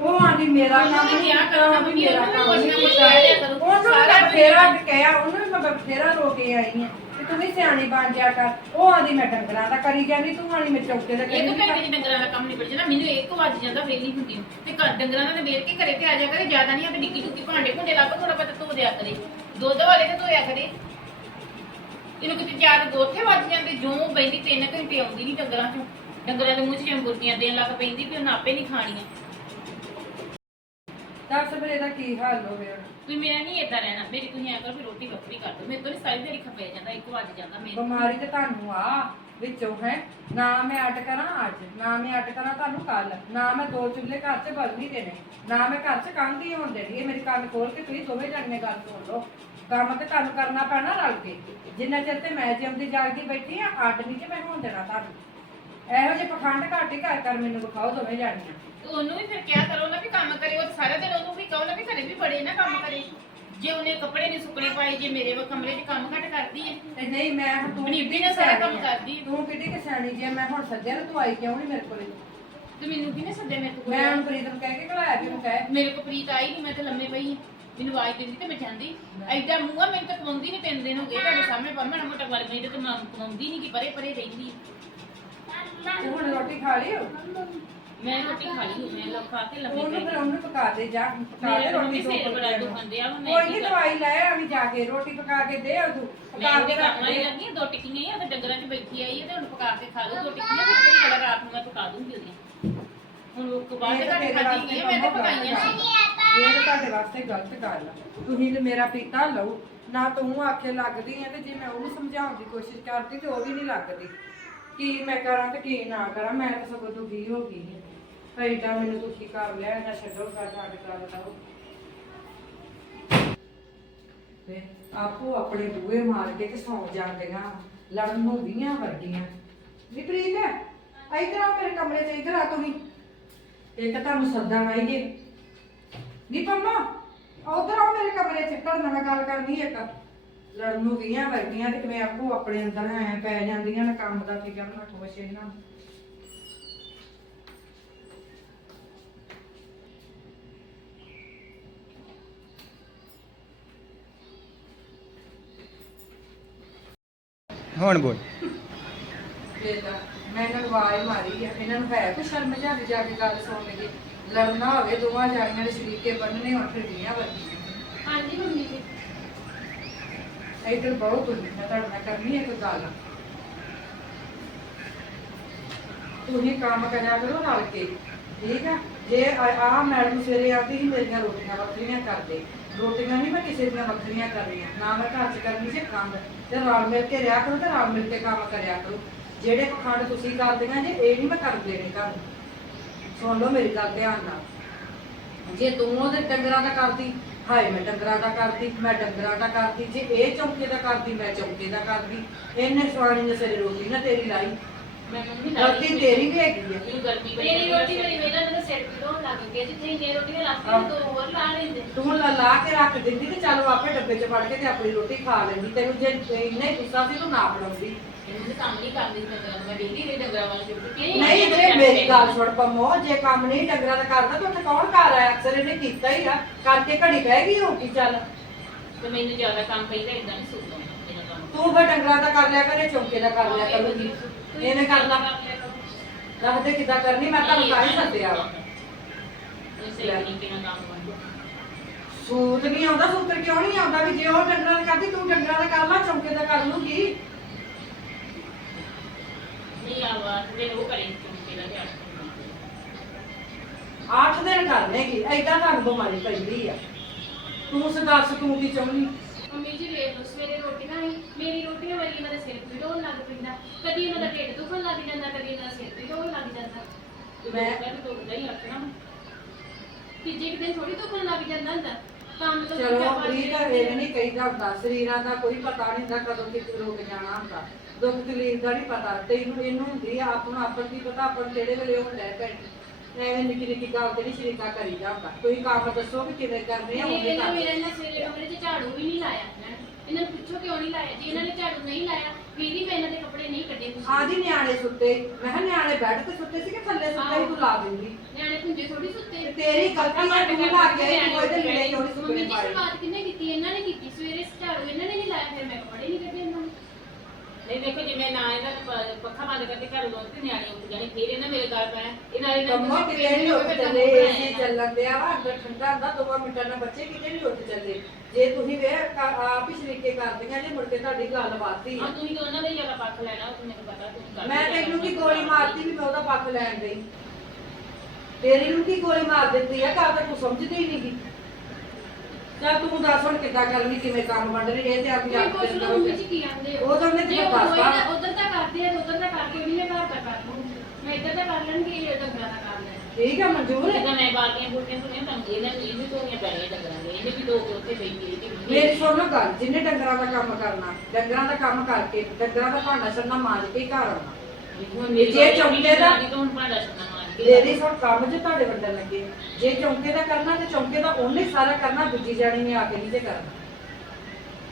ਉਹ ਆਂਦੀ ਮੇਰਾ ਕੰਮ ਵੀ ਨਹੀਂ ਕਿਹਾ ਕਰੋ ਨਾ, ਮੰਮੀ, ਮੇਰਾ ਵੀ ਕੰਮ ਨਾ ਨਹੀਂ ਕੁਛ ਕਰੋ। ਉਹਨੂੰ ਮੈਂ ਫੇਰਾ ਕਹਿਆ ਉਹਨੂੰ ਵੀ ਮੈਂ ਬਥੇਰਾ ਰੋ ਕੇ ਆਈ ਆ। ਤੇ ਵੀ ਸਿਆਣੀ ਬਣ ਜਾ ਕਰ। ਉਹ ਆਂਦੀ ਮੈਂ ਡੰਗਰਾਂ ਦਾ ਕਰੀ ਜਾਂਦੀ ਤੂੰ ਆਂਦੀ ਮੈਂ ਚੌਕੇ ਦਾ ਇਹ ਕਰੀ ਘੰਟੇ ਚ ਡੰਗਰਾਂ ਦਾ ਕੰਮ ਨਿਬੜ ਜਾਂਦਾ ਮੈਨੂੰ ਇੱਕ ਵੱਜ ਜਾਂਦਾ ਵੇਲੀ ਹੁੰਦੀ। ਨੂੰ। ਤੇ ਘਰ ਡੰਗਰਾਂ ਦਾ ਵੇਲ ਕੇ ਘਰੇ ਤੇ ਆ ਜਾ ਕਰੇ ਜ਼ਿਆਦਾ ਨਹੀਂ ਆਪੇ ਨਿੱਕੀ ਟੁੱਕੀ ਭਾਂਡੇ ਭੁੰਡੇ ਲਾ ਕੇ ਥੋੜਾ ਬਹੁਤਾ ਧੋ ਦਿਆ ਕਰੇ। ਦੁੱਧ ਵਾਲੇ ਤੇ ਧੋਇਆ ਕਰੇ। ਇਹਨੂੰ ਕਿਤੇ ਚਾਰ ਦੋ ਉੱਥੇ ਵੱਜ ਜਾਂਦੇ ਜੋ ਬੈਂਦੀ ਤਿੰਨ ਘੰਟੇ ਆਉਂਦੀ ਨਹੀਂ ਡੰਗਰਾਂ ਚੋਂ ਡੰਗਰਾਂ ਦੇ ਮੂੰਹ 'ਚ ਜਿਵੇਂ ਬੁਰਕੀਆਂ ਦੇਣ ਲੱਗ ਪੈਂਦੀ ਵੀ ਉਹਨਾਂ ਆਪੇ ਨਹੀਂ ਖਾਣੀਆਂ। ਦੱਸ ਫਿਰ ਇਹਦਾ ਕੀ ਹਾਲ ਹੋਵੇ ਹੁਣ ਤੁਸੀਂ ਮੇਰਾ ਨਹੀਂ ਏਦਾਂ ਰਹਿਣਾ। ਮੇਰੀ ਤੁਸੀਂ ਐਂ ਕਰੋ ਵੀ ਰੋਟੀ ਵੱਖਰੀ ਕਰ ਦਿਓ। ਮੇਰੇ ਤੋਂ ਨਹੀਂ ਸਾਰੀ ਦਿਹਾੜੀ ਖਪਿਆ ਜਾਂਦਾ ਇੱਕ ਵੱਜ ਜਾਂਦਾ ਮੇਰੇ ਬਿਮਾਰੀ ਤੇ ਤੁਹਾਨੂੰ ਆ ਵਿੱਚੋਂ ਹੈ। ਨਾ ਮੈਂ ਅੱਡ ਕਰਾਂ ਅੱਜ ਨਾ ਮੈਂ ਅੱਡ ਕਰਾਂ ਤੁਹਾਨੂੰ ਕੱਲ ਨਾ ਮੈਂ ਦੋ ਚੁੱਲ੍ਹੇ ਘਰ 'ਚ ਬਲਣੀ ਦੇਣੇ। ਨਾ ਮੈਂ ਘਰ 'ਚ ਕੰਧ ਹੀ ਹੋਣ ਦੇਣੀ। ਇਹ ਮੇਰੀ ਕੰਨ ਖੋਲ ਕੇ ਤੁਸੀਂ ਦੋਵੇਂ ਜਣੇ ਗੱਲ ਸੁਣ ਲਓ। ਕੰਮ ਤੇ ਤੁਹਾਨੂੰ ਕਰਨਾ ਪੈਣਾ ਰਲ ਕੇ। ਜਿੰਨਾ ਚਿਰ ਤੇ ਮੈਂ ਜਿਉਂਦੀ ਜਾਗਦੀ ਬੈਠੀ ਆ ਅੱਡ ਨਹੀਂ ਜੇ ਮੈਂ ਹੋਣ ਦੇਣਾ ਤੁਹਾਨੂੰ। ਇਹੋ ਜਿਹੇ ਪਖੰਡ ਘੱਟ ਹੀ ਕਰ ਕਰ ਮੈਨੂੰ ਵਿਖਾਓ ਦੋਵੇਂ ਜਾਣੀਆਂ। ਤੇ ਉਹਨੂੰ ਵੀ ਫਿਰ ਕਿਆ ਕਰੋ ਨਾ ਵੀ ਕੰਮ ਕਰੇ ਉਹ ਸਾਰਾ ਦਿਨ ਉਹਨੂੰ ਵੀ ਕਹੋ ਨਾ ਵੀ ਘਰੇ ਵੀ ਬੜੇ ਨਾ ਕੰਮ ਕਰੇ। ਜੇ ਉਹਨੇ ਕੱਪੜੇ ਨਹੀਂ ਸੁੱਕਣੇ ਪਾਏ ਜੇ ਮੇਰੇ ਵਾ ਕਮਰੇ 'ਚ ਕੰਮ ਘੱਟ ਕਰਦੀ ਹੈ ਤੇ ਨਹੀਂ ਮੈਂ ਹੁਣ ਤੂੰ ਕਿੱਡੀ ਨੇ ਸਾਰਾ ਕੰਮ। ਕਰਦੀ। ਤੂੰ ਕਿੱਡੀ ਕਿ ਸਿਆਣੀ ਜੇ ਮੈਂ ਹੁਣ ਸੱਜਿਆ ਤੇ ਤੂੰ ਆਈ ਕਿਉਂ ਨਹੀਂ ਮੇਰੇ ਕੋਲੇ? ਤੇ ਮੈਨੂੰ ਕਿਹਨੇ ਸੱਦਿਆ ਮੇਰੇ ਕੋਲ? ਮੈਂ ਹੁਣ ਪ੍ਰੀਤ ਨੂੰ ਕਹਿ ਕੇ ਘਲਾਇਆ ਵੀ ਉਹਨੂੰ ਕਹਿ। ਮੇਰੇ ਕੋਲ ਪ੍ਰੀਤ ਆਈ ਨਹੀਂ ਮੈਂ ਤੇ ਲੰਮੇ ਪਈ ਹਾਂ। ਮੈਨੂੰ ਆਵਾਜ਼ ਦਿੰਦੀ ਤੇ ਮੈਂ ਜਾਂਦੀ। ਐਡਾ ਮੂੰਹ ਆ ਮੈਨੂੰ ਤਾਂ ਕਮਾਉਂਦੀ ਨਹੀਂ ਤਿੰਨ ਦਿਨ ਹੋ ਗਏ ਤੁਹਾਡੇ ਸਾਹਮਣੇ ਪਰ ਮੈਂ ਮੋਟਾ ਵਰ ਮੇਰੇ ਤੇ ਮੈਂ ਕਮਾਉਂਦੀ ਨਹੀਂ ਕਿ ਪਰੇ ਪਰੇ ਰਹਿੰਦੀ ਤੂੰ ਹੁਣ ਰੋਟੀ ਖਾ ਹੋ ਮੈਂ ਰੋਟੀ ਖਾ ਲਈ ਮੈਂ ਲੋਕ ਖਾ ਕੇ ਲੰਮੇ ਉਹਨੂੰ ਪਈ ਫਿਰ ਉਹਨੂੰ ਪਕਾ ਦੇ ਜਾ ਪਕਾ ਮੇਰੇ ਦੇ ਤੋਂ ਰੋਟੀ ਵੀ ਦੋ ਸਿਰ ਬੜਾ ਫੁਲਕਿਆਂ ਦੁਖਣ ਡਿਆ ਵਾ, ਨੂੰ। ਮੈਂ ਕੋਈ ਕੀ ਨਹੀਂ ਕਰਾਂ? ਦਵਾਈ ਲੈ ਆਵੀਂ ਜਾ ਕੇ ਰੋਟੀ ਪਕਾ ਕੇ ਦੇ ਉਹ ਤੂੰ ਮੈਂ ਪਕਾ ਉਹਦੇ ਕੇ ਰੱਖ ਕੰਮ ਵਾਲੀ ਦੇ। ਲੱਗੀ ਦੋ ਟਿੱਕੀਆਂ ਹੀ ਆ ਤੇ ਡੰਗਰਾਂ 'ਚ ਬੈਠੀ ਆਈ ਹੈ ਤੇ ਹੁਣ ਪਕਾ ਕੇ ਖਾ ਲਓ ਦੋ ਟਿੱਕੀਆਂ ਫਿਰ ਕਿਹੜੀ ਗੱਲ ਰਾਤ ਨੂੰ ਮੈਂ ਪਕਾ ਦੂੰਗੀ ਉਹਦੀਆਂ ਹੁਣ ਉਹ ਬਾਅਦ ਇਹ ਤਾਂ ਘੱਟ ਤੇਰੇ ਖਾਦੀ ਗਈ ਮੈਂ ਤੇ ਵਾਸਤੇ ਪਕਾਈਆਂ ਸੀ। ਇਹ ਤਾਂ ਤੁਹਾਡੇ ਵਾਸਤੇ ਗਲਤ ਗੱਲ ਆ। ਤੁਸੀਂ ਤੇ ਮੇਰਾ ਪੀਤਾ ਲਓ ਨਾ ਤੂੰ ਆਖੇ ਲੱਗਦੀ ਆ ਤੇ ਜੇ ਮੈਂ ਉਹਨੂੰ ਸਮਝਾਉਣ ਦੀ ਕੋਸ਼ਿਸ਼ ਕਰਦੀ ਤੇ ਉਹ ਵੀ ਨਹੀਂ ਲੱਗਦੀ। ਕੀ ਮੈਂ ਕਰਾਂ ਤੇ ਕੀ ਨਾ ਕਰਾਂ, ਮੈਂ ਤਾਂ ਸਗੋਂ ਦੁਖੀ ਹੋ ਗਈ ਹਾਂ। ਐਡਾ ਮੈਨੂੰ ਦੁਖੀ ਕਰ ਲਿਆ ਨਾ ਛੱਡੋ ਕਰ ਛੱਡ ਕਰ ਦਓ। ਤੇ ਆਪੋ ਆਪਣੇ ਬੂਹੇ ਮਾਰ ਕੇ ਤੇ ਸੌਂ ਜਾਂਦੀਆਂ, ਲੜਨ ਨੂੰ ਵੀਆਂ ਵਰਗੀਆਂ। ਵਿਪਰੀਤ ਇੱਧਰ ਆ ਮੇਰੇ ਕਮਰੇ 'ਚ ਇੱਧਰ ਆ ਤੂੰ ਵੀ। ਇੱਕ ਤੁਹਾਨੂੰ ਸੱਦਣ ਆਈ ਨੀ ਪੰਮਾ, ਉਧਰ ਆ ਮੇਰੇ ਕਮਰੇ 'ਚ, ਤੁਹਾਡੇ ਨਾਲ ਮੈਂ ਗੱਲ ਕਰਨੀ ਇੱਕ। ਲੜਨ ਨੂੰ ਵੀਆਂ ਵਰਗੀਆਂ ਤੇ ਕਿਵੇਂ ਆਪੋ ਆਪਣੇ ਅੰਦਰ ਐ ਪੈ ਜਾਂਦੀਆਂ ਨੇ ਕੰਮ ਦਾ ਕੀ ਕਰਨਾ ਖੁਸ਼ ਇਹਨਾਂ ਨੂੰ। ਹੁਣ ਬੋਲ। ਵੇਖਦਾ ਮੈਂ ਇਹਨਾਂ ਨੂੰ ਆਵਾਜ਼ ਮਾਰੀ ਆ ਇਹਨਾਂ ਨੂੰ ਹੈ ਕੋਈ ਸ਼ਰਮ ਜਾ ਕੇ ਜਾ ਕੇ ਗੱਲ ਸੁਣ ਲਈਏ। ਲੜਨਾ ਹੋਵੇ ਦੋਵਾਂ ਜਾਣੀਆਂ ਦੇ ਸ਼ਰੀਕੇ ਬੰਨਣੇ ਹੋਣ ਫਿਰ ਵੀਆਂ ਵਰਗੀਆਂ ਹਾਂਜੀ ਮੰਮੀ ਜੀ। ਇੱਧਰ ਬਹੁਤ ਹੁੰਦੀ ਮੈਂ ਤੁਹਾਡੇ ਨਾਲ ਕਰਨੀ ਹੈ ਗੱਲ? ਤੁਸੀਂ ਕੰਮ ਕਰਿਆ ਕਰੋ ਰਲ ਕੇ, ਠੀਕ ਆ ਜੇ ਆ ਮੈਡਮ ਸਵੇਰੇ ਆਉਂਦੀ ਸੀ, ਮੇਰੀਆਂ ਰੋਟੀਆਂ ਵੱਖਰੀਆਂ ਕਰਦੇ। ਰੋਟੀਆਂ ਨਹੀਂ ਮੈਂ ਕਿਸੇ ਦੀਆਂ ਵੱਖਰੀਆਂ ਕਰਨੀਆਂ, ਨਾ ਮੈਂ ਘਰ 'ਚ ਕਰਨੀ ਸੀ ਕੰਮ ਤੇ ਰਲ ਮਿਲ ਕੇ ਰਿਆ ਕਰੋ ਤੇ ਰਲ ਮਿਲ ਕੇ ਕੰਮ ਕਰਿਆ ਕਰੋ। ਜਿਹੜੇ ਪਖੰਡ ਤੁਸੀਂ ਕਰਦੀਆਂ ਜੇ, ਇਹ ਨਹੀਂ ਮੈਂ ਕਰਨ ਦੇਣੇ ਤੁਹਾਨੂੰ ਸੁਣ ਲਓ ਮੇਰੀ ਗੱਲ ਧਿਆਨ ਨਾਲ। ਜੇ ਤੂੰ ਉਹਦੇ ਡੰਗਰਾਂ ਦਾ ਕਰਦੀ ਹਾਏ ਮੈਂ ਡੰਗਰਾਂ ਦਾ ਕਰਦੀ ਮੈਂ ਡੰਗਰਾਂ ਦਾ ਕਰਦੀ ਜੇ ਇਹ ਚੌਂਕੇ ਦਾ ਕਰਦੀ ਮੈਂ ਚੌਂਕੇ ਦਾ ਕਰਦੀ। ਇਹਨੇ ਸਵਾਣੀ ਨੇ ਸਿਰੇ ਰੋਟੀ ਨਾ ਤੇਰੀ ਲਾਈ। ਮੈਂ ਮੰਮੀ ਗਲਤੀ ਤੇਰੀ ਵੀ ਹੈਗੀ ਆ। ਮੈਨੂੰ ਗਰਮੀ ਬੜੀ ਮੇਰੀ ਆ। ਰੋਟੀ ਮੇਰੀ ਵੇਲਾ ਦਾ ਸਿਰ ਪੀੜੋਂ ਲੱਗ ਗਿਆ ਜਿੱਥੇ ਇੰਨੇ ਰੋਟੀਆਂ। ਲੱਗ ਦੋ ਹੋਰ ਲਾ ਲੈਂਦੇ। ਤੂੰ ਲਾ ਲਾ ਕੇ ਰੱਖ ਦਿੰਦੀ ਤੇ ਚੱਲ ਆਪੇ ਡੱਬੇ 'ਚ ਫੜ ਕੇ ਤੇ ਆਪਣੀ ਰੋਟੀ ਖਾ ਲੈਂਦੀ। ਤੈਨੂੰ ਜੇ ਇੰਨਾ ਹੀ ਗੁੱਸਾ ਸੀ ਤੂੰ ਨਾ ਬਣਾਉਂਦੀ। ਇਹਨੂੰ ਤਾਂ ਕੰਮ ਨਹੀਂ ਕਰਦੀ ਡੰਗਰਾਂ ਨੂੰ ਮੈਂ ਵੇਲੀ ਰਹੀ ਡੰਗਰਾਂ ਵਾਲਾ ਚੁੱਕ ਕੇ ਨਹੀਂ ਤੇ ਮੇਰੀ ਗੱਲ ਸੁਣ ਪੰਮੋ ਜੇ ਕੰਮ ਨਹੀਂ ਡੰਗਰਾਂ ਦਾ ਕਰਦਾ ਤਾਂ ਉੱਥੇ ਕੌਣ ਕਰ ਆਇਆ ਅਕਸਰ ਇਹਨੇ ਕੀਤਾ ਹੀ ਆ। ਕਰਕੇ ਘੜੀ ਬਹਿ ਗਈ ਹੋਊਗੀ ਚੱਲ। ਤੇ ਮੈਨੂੰ ਜ਼ਿਆਦਾ ਕੰਮ ਪੈਂਦਾ ਇਦਾਂ ਨਹੀਂ ਸੁਣਦਾ ਮੇਰਾ ਕੰਮ ਤੂੰ ਫਿਰ ਡੰਗਰਾਂ ਦਾ ਕਰ ਲਿਆ ਕਰੇ ਚੌਂਕੇ ਦਾ ਕਰ ਲਿਆ ਕਰੂਗੀ ਇਹਨੇ ਕਰਨਾ। ਦੱਸਦੇ ਕਿੱਦਾਂ ਕਰਨੀ ਮੈਂ ਤੁਹਾਨੂੰ ਤਾਂ ਹੀ ਸੱਦਿਆ ਵਾ। ਸਹੀ ਤਰੀਕੇ ਨਾਲ ਕੰਮ ਕਰਦਾ ਸੂਤ ਨਹੀਂ ਆਉਂਦਾ ਸੂਤਰ ਕਿਉਂ ਨਹੀਂ ਆਉਂਦਾ ਵੀ ਜੇ ਉਹ ਡੰਗਰਾਂ ਦਾ ਕਰਦੀ ਤੂੰ ਡੰਗਰਾਂ ਦਾ ਕਰ ਲਾ ਚੌਂਕੇ ਦਾ ਕਰ ਲੂਗੀ। ਨਹੀਂ ਆਵਾ ਤੇ ਉਹ ਕਰੇ ਚੁੰਕੇ ਦਾ ਧਿਆਨ ਅੱਠ ਦਿਨ ਕਰ ਲੇਗੀ ਐਦਾਂ ਤੁਹਾਨੂੰ ਬਿਮਾਰੀ ਪੈਂਦੀ ਆ। ਤੂੰ ਸਦਾਸ ਤੂੰ ਕੀ ਚਾਹੁੰਦੀ? ਮੰਮੀ ਜੀ ਵੇਖ ਲਓ ਸਵੇਰੇ ਰੋਟੀ ਨਾ ਮੇਰੀ ਰੋਟੀ ਮੇਰੀ ਇਹਨਾਂ ਦਾ ਸਿਰ ਪੀੜੋਂ ਲੱਗ ਪੈਂਦਾ। ਕਦੀ ਇਹਨਾਂ ਦਾ ਢਿੱਡ ਦੁਖਣ ਲੱਗ ਜਾਂਦਾ ਕਦੀ ਇਹਨਾਂ ਦਾ ਸਿਰ ਪੀੜੋਂ ਲੱਗ ਜਾਂਦਾ। ਮੈਂ ਕਹਿੰਦਾ ਤੂੰ ਉਦਾਂ ਹੀ ਰੱਖਣਾ ਤੀਜੇ ਕੁ ਦਿਨ ਥੋੜੀ ਦੁਖਣ ਲੱਗ ਜਾਂਦਾ ਹੁੰਦਾ। ਕੰਮ ਤੋਂ ਚਲੋ ਇਹ ਨਹੀਂ ਕਹੀਦਾ ਹੁੰਦਾ ਸਰੀਰਾਂ ਦਾ ਕੋਈ ਪਤਾ ਨਹੀਂ ਹੁੰਦਾ ਕਦੋਂ ਕਿੱਥੇ ਰੁਕ ਜਾਣਾ ਹੁੰਦਾ। ਦੁੱਖ ਤਕਲੀਫ ਦਾ ਨਹੀਂ ਪਤਾ। ਤੈਨੂੰ ਇਹਨੂੰ ਹੁੰਦੀ ਆ ਆਪਣਾ ਆਪਣ ਦੀ ਪਤਾ ਆਪਣ ਕਿਹੜੇ ਵੇਲੇ ਉਹ ਲੈ ਪੈ ਐਵੇਂ ਨਿੱਕੀ ਨਿੱਕੀ ਗੱਲ ਤੇ ਨਹੀਂ ਸ਼ਰੀਕਾ ਕਰੀ ਜਾਂਦਾ ਤੁਸੀਂ ਕੰਮ ਦੱਸੋ ਵੀ ਕਿਵੇਂ ਕਰਨੇ ਆ ਇਹ ਉਵੇਂ ਵੇਲੇ ਕਰ ਮੇਰੇ ਨਾਲ ਸਵੇਰੇ ਕਮਰੇ 'ਚ ਝਾੜੂ ਵੀ ਨਹੀਂ ਲਾਇਆ ਇਹਨਾਂ ਨੇ। ਇਹਨਾਂ ਨੂੰ ਪੁੱਛੋ ਕਿਉਂ ਨਹੀਂ ਲਾਇਆ? ਜੇ ਇਹਨਾਂ ਨੇ ਝਾੜੂ ਨਹੀਂ ਲਾਇਆ ਫਿਰ ਵੀ ਮੈਂ ਇਹਨਾਂ ਦੇ ਕੱਪੜੇ ਨਹੀਂ ਕੱਢੇ ਕੁਛ ਆਦੀ ਨਿਆਣੇ ਸੁੱਤੇ। ਮੈਂ ਕਿਹਾ ਨਿਆਣੇ ਬੈੱਡ ਤੇ ਸੁੱਤੇ ਸੀ ਕਿ ਥੱਲੇ ਸੁੱਤੇ ਤੂੰ ਲਾ ਦਿੰਦੀ। ਨਿਆਣੇ ਪੁੰਜੇ ਥੋੜੀ ਸੁੱਤੇ। ਤੇ ਤੇਰੀ ਗਲਤੀ ਆ ਤੂੰ ਲਾ ਕੇ ਆਈ ਤੂੰ ਇਹਦੇ ਲੀੜੇ ਥੋੜੀ ਮੰਮੀ ਸੁੱਤੇ ਜੀ ਪਾਏ? ਸ਼ੁਰੂਆਤ ਕਿੰਨੇ ਕੀਤੀ? ਇਹਨਾਂ ਨੇ ਕੀਤੀ? ਸਵੇਰੇ ਝਾੜੂ ਇਹਨਾਂ ਨੇ ਨਹੀਂ ਲਾਇਆ ਫਿਰ ਮੈਂ ਕੱਪੜੇ ਨਹੀਂ ਕੱਢੇ ਇਹਨਾਂ ਨੇ ਨਹੀਂ ਦੇਖੋ ਜਿਵੇਂ ਨਾ ਇਹਦਾ ਪ- ਪੱਖਾ ਬੰਦ ਕਰਕੇ ਘਰ ਲੋਕ ਤੇ ਨਿਆਣੇ ਉੱਠ ਜਾਣੇ ਫਿਰ ਇਹਨਾਂ ਮੇਰੇ ਗੱਲ ਪੈਣਾ ਇਹਨਾਂ ਦੇ ਕੰਮੋ ਕਿਤੇ ਨਹੀਂ ਉੱਠ ਚੱਲੇ ਏਸੀ ਚੱਲਣ ਦਿਆ ਵਾ ਅੰਦਰ ਠੰਡਾ ਹੁੰਦਾ ਦੋਵਾਂ ਮਿੰਟਾਂ ਨਾਲ ਬੱਚੇ ਕਿਤੇ ਨਹੀਂ ਉੱਠ ਚੱਲੇ। ਜੇ ਤੁਸੀਂ ਵੇ ਆਪ ਹੀ ਸ਼ਰੀਕੇ ਕਰਦੀਆਂ ਜੇ ਮੁੜ ਕੇ ਤੁਹਾਡੀ ਗੱਲ ਬਾਤੀ ਹਾਂ ਤੁਸੀਂ ਤਾਂ ਉਹਨਾਂ ਦਾ ਹੀ ਜ਼ਿਆਦਾ ਪੱਖ ਲੈਣਾ ਉਹ ਮੈਨੂੰ ਪਤਾ ਤੁਸੀਂ ਕਰਦੇ ਮੈਂ ਤੈਨੂੰ ਕੀ ਗੋਲੀ ਮਾਰਤੀ ਵੀ ਮੈਂ ਉਹਦਾ ਪੱਖ ਲੈਣ ਗਈ। ਤੇਰੀ ਨੂੰ ਕੀ ਗੋਲੀ ਮਾਰ ਦਿੱਤੀ ਆ ਘਰ ਤਾਂ ਤੂੰ ਸਮਝਦੀ ਹੀ ਨਹੀਂਗੀ ਚੱਲ ਤੂੰ ਦੱਸ ਹੁਣ ਕਿੱਦਾਂ ਕਰਨੀ ਕਿਵੇਂ ਕੰਮ ਵੰਡ ਰਹੀ ਇਹ ਤੇ ਆਪਣੀ ਕੋਈ ਆਪ ਪੁੱਛ ਲਓ ਮੰਮੀ ਜੀ ਕੀ ਆਂਦੇ ਉਹ ਤਾਂ ਉਹਨੇ ਜੇ ਤੈਨੂੰ ਦੱਸਤਾ। ਨਾ ਉਧਰ ਦਾ ਕਰਦੇ ਆ ਤੇ ਉਧਰ ਦਾ ਕਰਕੇ ਵੀ ਮੈਂ ਘਰ ਦਾ ਕਰ ਲੂੰ। ਮੈਂ ਇੱਧਰ ਦਾ ਕਰ ਲੈਣਗੇ ਇਹ ਡੰਗਰਾਂ ਦਾ ਕਰ ਲੈਣ ਠੀਕ ਆ ਮਨਜ਼ੂਰ ਹੈ? ਮੈਂ ਬਾਲਟੀਆਂ ਬੁਲਟੀਆਂ ਸੁਣੀਆਂ ਤਾਂ ਇਹਨਾਂ ਨੂੰ ਇਹ ਵੀ ਧੋਣੀਆਂ ਪੈਣੀਆਂ ਡੰਗਰਾਂ ਦੇ ਇਹਨੇ ਵੀ ਦੋ ਕੁ ਉੱਥੇ ਬੈਠੀ ਰਹੀ ਤੇ ਮੇਰੀ ਸੁਣ। ਲਓ ਗੱਲ ਜਿੰਨੇ ਡੰਗਰਾਂ ਦਾ ਕੰਮ ਕਰਨਾ ਡੰਗਰਾਂ ਦਾ ਕੰਮ ਕਰਕੇ ਡੰਗਰਾਂ ਦਾ ਭਾਂਡਾ ਛੰਨਾ ਮਾਂਜ ਕੇ ਘਰ ਆਉਣਾ। ਜੇ ਜੇ ਚੌਂਕੇ ਦਾ- ਤੋਂ ਹੁਣ ਭਾਂਡਾ ਛੱਡਣਾ ਮੇਰੀ ਸੁਣ ਕੰਮ ਜੇ ਤੁਹਾਡੇ ਵੰਡਣ ਲੱਗੇ ਜੇ ਚੌਂਕੇ ਦਾ ਕਰਨਾ ਤੇ ਚੌਂਕੇ ਦਾ ਉਹਨੇ ਸਾਰਾ ਕਰਨਾ ਦੂਜੀ ਜਾਣੀ ਨੇ ਆ ਕੇ ਨਹੀਂ ਤੇ ਕਰਨਾ।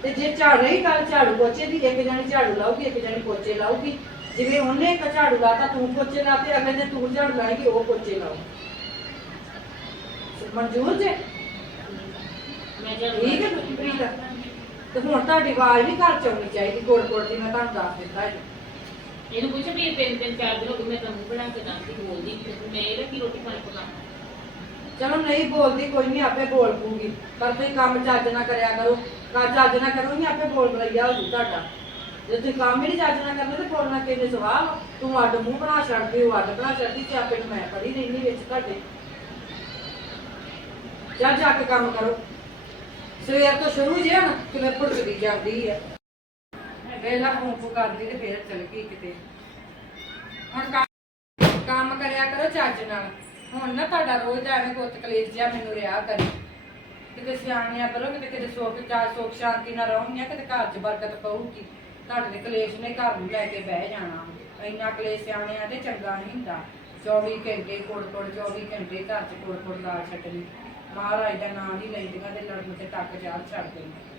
ਤੇ ਜੇ ਝਾੜ ਰਹੀ ਗੱਲ ਝਾੜੂ ਪੋਚੇ ਦੀ ਇੱਕ ਜਾਣੀ ਝਾੜੂ ਲਾਊਗੀ ਇੱਕ ਜਾਣੀ ਪੋਚੇ ਲਾਊਗੀ। ਜਿਵੇਂ ਉਹਨੇ ਇੱਕ ਝਾੜੂ ਲਾਤਾ ਤੂੰ ਪੋਚੇ ਲਾਤੇ ਅਗਲੇ ਨੇ ਤੂੰ ਝਾੜੂ ਲਾਏਗੀ ਉਹ ਪੋਚੇ ਲਾਊ ਮਨਜ਼ੂਰ ਜੇ? ਮੈਂ ਜਦ ਠੀਕ ਹੈ ਪ੍ਰੀਤ ਤੇ। ਹੁਣ ਤੁਹਾਡੀ ਆਵਾਜ਼ ਵੀ ਘਰ ਚ ਆਉਣੀ ਚਾਹੀਦੀ ਕੋੜ ਕੋੜ ਦੀ ਮੈਂ ਤੁਹਾਨੂੰ ਦੱਸ ਦਿੱਤਾ ਹੈ ਇਹਨੂੰ ਪੁੱਛ ਵੀ ਤਿੰਨ ਤਿੰਨ, ਚਾਰ ਦਿਨ ਹੋ ਗਏ, ਮੈਂ ਤਾਂ ਮੂੰਹ ਬਣਾ ਕੇ ਦਾਂਦੀ ਬੋਲਦੀ ਨੀ ਤੇ ਮੈਂ ਇਹਦਾ ਕੀ ਰੋਟੀ ਪਾਣੀ ਪਕਾਉਣਾ। ਚਲੋ ਨਹੀਂ ਬੋਲਦੀ, ਕੋਈ ਨਹੀਂ ਆਪੇ ਬੋਲ ਪੂਗੀ ਪਰ ਤੁਸੀਂ ਕੰਮ ਚੱਜ ਨਾ ਕਰਿਆ ਕਰੋ। ਕੰਮ ਚੱਜ ਨਾ ਕਰੋ, ਨਹੀਂ ਆਪੇ ਬੋਲ ਬਲਈਆ ਹੋ ਜੂ ਤੁਹਾਡਾ। ਜੇ ਤੁਸੀਂ ਕੰਮ ਹੀ ਨਹੀਂ ਚੱਜ ਨਾ ਕਰਨਾ ਤੇ ਬੋਲਣਾ ਕਿਹਨੇ ਸਵਾਲ ਤੂੰ ਅੱਡ ਮੂੰਹ ਬਣਾ ਛੱਡਦੀ, ਉਹ ਅੱਡ ਬਣਾ ਛੱਡਦੀ ਤੇ ਆਪੇ ਨੂੰ ਮੈਂ ਪੜੀ ਰਹਿਣੀ ਵਿੱਚ ਤੁਹਾਡੇ। ਜਾ ਜਾ ਕੇ ਕੰਮ ਕਰੋ। ਸਵੇਰ ਤੋਂ ਸ਼ੁਰੂ ਜੇ ਨਾ, ਕਿਵੇਂ ਭੁੜਕਦੀ ਜਾਂਦੀ ਹੈ ਵੇਲਾ ਫੋਨ ਕਰਦੀ ਤੇ ਫੇਰ ਚਲ ਗਈ ਕਿਤੇ। ਹੁਣ ਕੰਮ ਕੰਮ ਕਰਿਆ ਕਰੋ ਚੱਜ ਨਾਲ। ਹੁਣ ਨਾ ਤੁਹਾਡਾ ਰੋਜ਼ ਐਵੇਂ ਗੁੱਤ ਕਲੇਸ਼ ਜਿਹਾ ਮੈਨੂੰ ਰਿਹਾ ਕਰੀ। ਕਿਤੇ ਸਿਆਣਿਆ ਕਰੋ ਕਿਤੇ ਕਿਤੇ ਸੁੱਖ ਚਾ, ਸੁੱਖ ਸ਼ਾਂਤੀ ਨਾਲ ਰਹੋਗੀਆਂ, ਕਿਤੇ ਘਰ 'ਚ ਬਰਕਤ ਪਊਗੀ। ਤੁਹਾਡੇ ਕਲੇਸ਼ ਨੇ ਘਰ ਨੂੰ ਲੈ ਕੇ ਬਹਿ ਜਾਣਾ। ਇੰਨਾ ਕਲੇਸ਼ ਆਣਿਆ ਤੇ ਚੰਗਾ ਨਹੀਂ ਹੁੰਦਾ। 24 ਘੰਟੇ ਕੋੜ ਕੋੜ 24 ਘੰਟੇ ਘਰ ਚ ਕੋੜ ਕੋੜ ਲਾ ਛੱਡਣੀ। ਮਹਾਰਾਜ ਦਾ ਨਾਮ ਨਹੀਂ ਲੈਂਦੀਆਂ ਤੇ ਲੜਨ ਤੇ ਟੱਕ ਚਾਰ ਛੱਡ ਦੇਣਾ